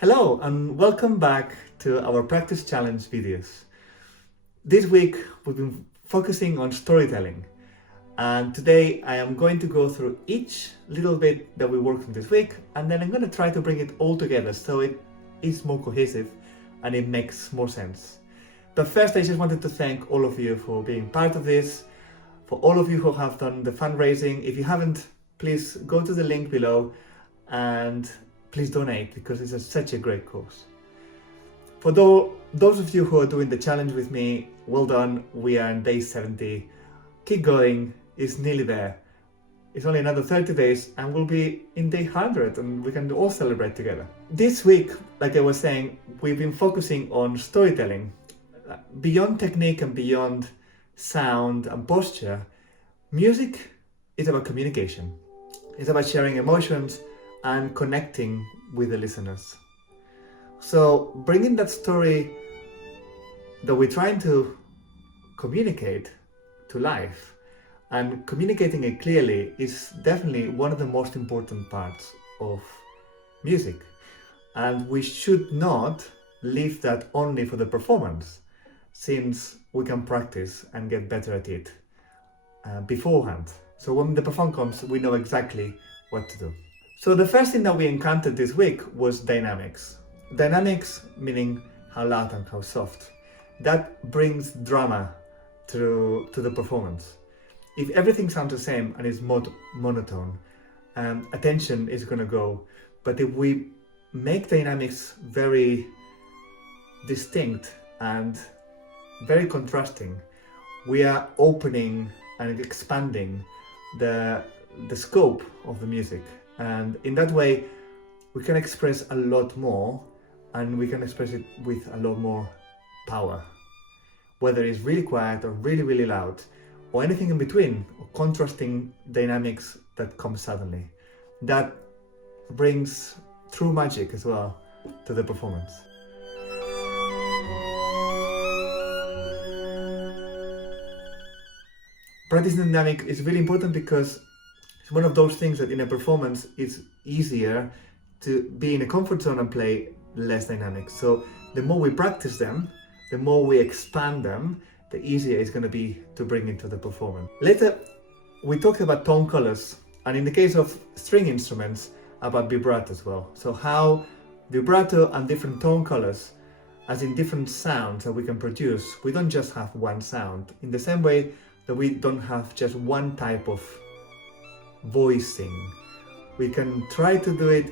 Hello and welcome back to our practice challenge videos. This week we've been focusing on storytelling, and today I am going to go through each little bit that we worked on this week, and then I'm going to try to bring it all together so it is more cohesive and it makes more sense. But first I just wanted to thank all of you for being part of this, for all of you who have done the fundraising. If you haven't, please go to the link below and please donate, because it's such a great cause. For those of you who are doing the challenge with me, well done. We are on day 70. Keep going, it's nearly there. It's only another 30 days and we'll be in day 100 and we can all celebrate together. This week, like I was saying, we've been focusing on storytelling. Beyond technique and beyond sound and posture, music is about communication. It's about sharing emotions and connecting with the listeners. So bringing that story that we're trying to communicate to life and communicating it clearly is definitely one of the most important parts of music. And we should not leave that only for the performance, since we can practice and get better at it beforehand. So when the performance comes, we know exactly what to do. So the first thing that we encountered this week was dynamics. Dynamics meaning how loud and how soft. That brings drama to the performance. If everything sounds the same and is monotone, attention is going to go. But if we make dynamics very distinct and very contrasting, we are opening and expanding the scope of the music. And in that way, we can express a lot more, and we can express it with a lot more power. Whether it's really quiet or really, really loud, or anything in between, or contrasting dynamics that come suddenly. That brings true magic as well to the performance. Practicing dynamic is really important because it's one of those things that in a performance it's easier to be in a comfort zone and play less dynamics. So the more we practice them, the more we expand them, the easier it's going to be to bring into the performance. Later, we talked about tone colors, and in the case of string instruments, about vibrato as well. So how vibrato and different tone colors, as in different sounds that we can produce, we don't just have one sound. In the same way that we don't have just one type of voicing. We can try to do it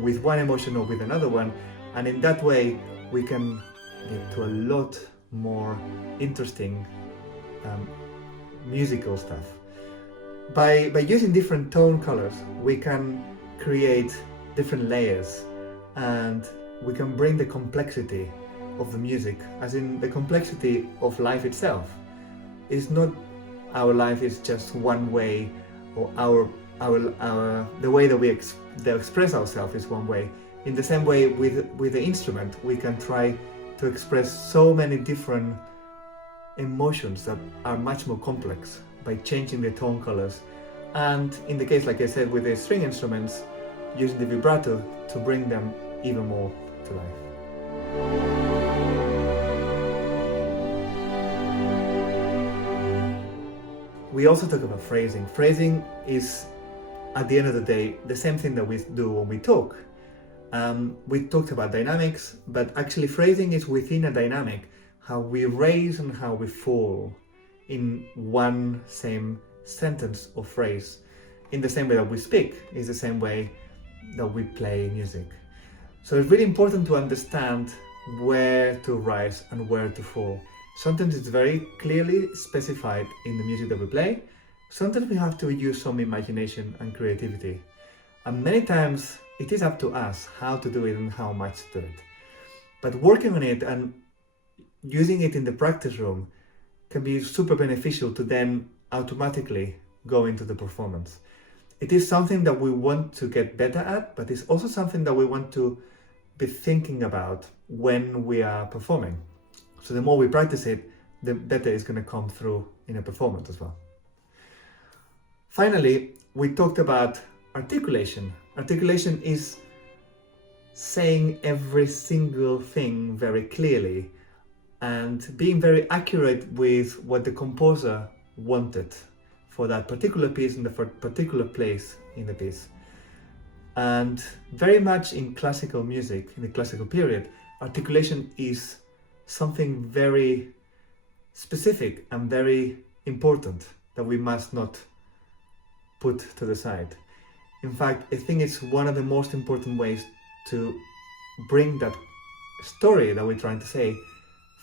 with one emotion or with another one, and in that way we can get to a lot more interesting musical stuff. By using different tone colors, we can create different layers, and we can bring the complexity of the music, as in the complexity of life itself. It's not our life is just one way, or the way that we express ourselves is one way. In the same way with the instrument, we can try to express so many different emotions that are much more complex by changing the tone colors. And in the case, like I said, with the string instruments, using the vibrato to bring them even more to life. We also talk about phrasing. Phrasing is, at the end of the day, the same thing that we do when we talk. We talked about dynamics, but actually phrasing is within a dynamic, how we raise and how we fall in one same sentence or phrase. In the same way that we speak, is the same way that we play music. So it's really important to understand where to rise and where to fall. Sometimes it's very clearly specified in the music that we play. Sometimes we have to use some imagination and creativity. And many times it is up to us how to do it and how much to do it. But working on it and using it in the practice room can be super beneficial to then automatically go into the performance. It is something that we want to get better at, but it's also something that we want to be thinking about when we are performing. So the more we practice it, the better it's going to come through in a performance as well. Finally, we talked about articulation. Articulation is saying every single thing very clearly and being very accurate with what the composer wanted for that particular piece in the particular place in the piece. And very much in classical music, in the classical period, articulation is something very specific and very important that we must not put to the side. In fact, I think it's one of the most important ways to bring that story that we're trying to say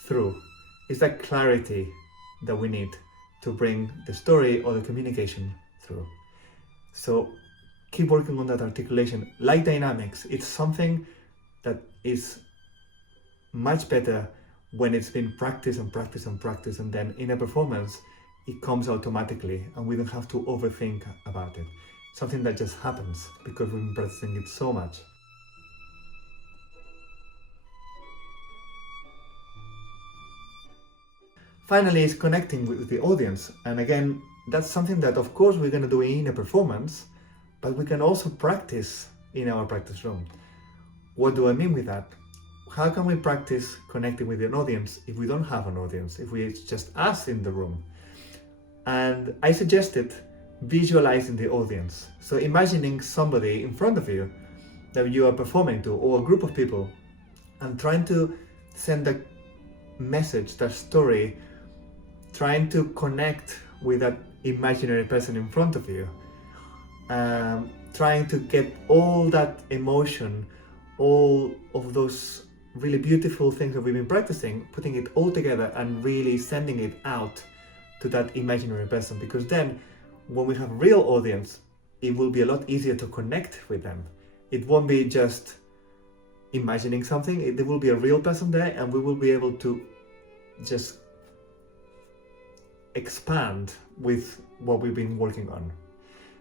through. It's that clarity that we need to bring the story or the communication through. So keep working on that articulation. Like dynamics, it's something that is much better when it's been practiced and practiced and practiced, and then in a performance it comes automatically and we don't have to overthink about it. Something that just happens because we've been practicing it so much. Finally, is connecting with the audience. And again, that's something that of course we're going to do in a performance, but we can also practice in our practice room. What do I mean with that? How can we practice connecting with an audience if we don't have an audience, if it's just us in the room? And I suggested visualizing the audience. So imagining somebody in front of you that you are performing to, or a group of people, and trying to send a message, that story, trying to connect with that imaginary person in front of you, trying to get all that emotion, all of those really beautiful things that we've been practicing, putting it all together and really sending it out to that imaginary person. Because then when we have a real audience, it will be a lot easier to connect with them. It won't be just imagining something, there will be a real person there, and we will be able to just expand with what we've been working on.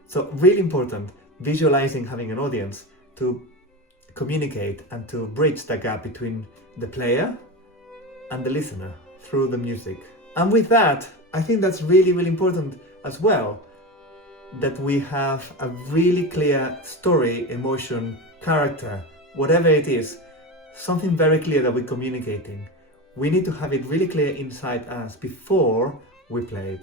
So really important, visualizing having an audience to communicate and to bridge the gap between the player and the listener through the music. And with that, I think that's really, really important as well, that we have a really clear story, emotion, character, whatever it is, something very clear that we're communicating. We need to have it really clear inside us before we play it.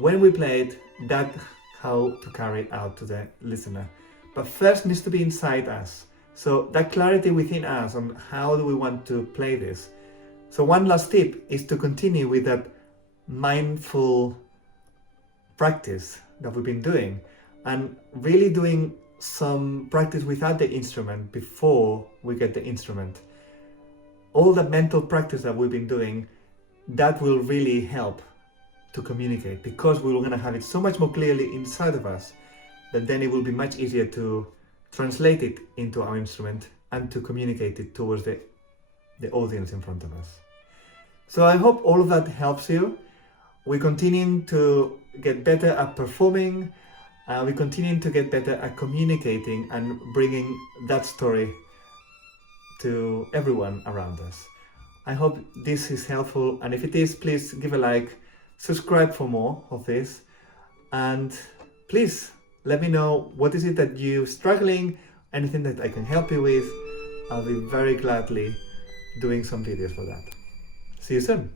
When we play it, that's how to carry it out to the listener. But first needs to be inside us. So that clarity within us on how do we want to play this. So one last tip is to continue with that mindful practice that we've been doing, and really doing some practice without the instrument before we get the instrument. All the mental practice that we've been doing, that will really help to communicate, because we're going to have it so much more clearly inside of us that then it will be much easier to translate it into our instrument and to communicate it towards the audience in front of us. So I hope all of that helps you. We're continuing to get better at performing, we're continuing to get better at communicating and bringing that story to everyone around us. I hope this is helpful, and if it is, please give a like, subscribe for more of this, and please let me know what is it that you're struggling, anything that I can help you with. I'll be very gladly doing some videos for that. See you soon.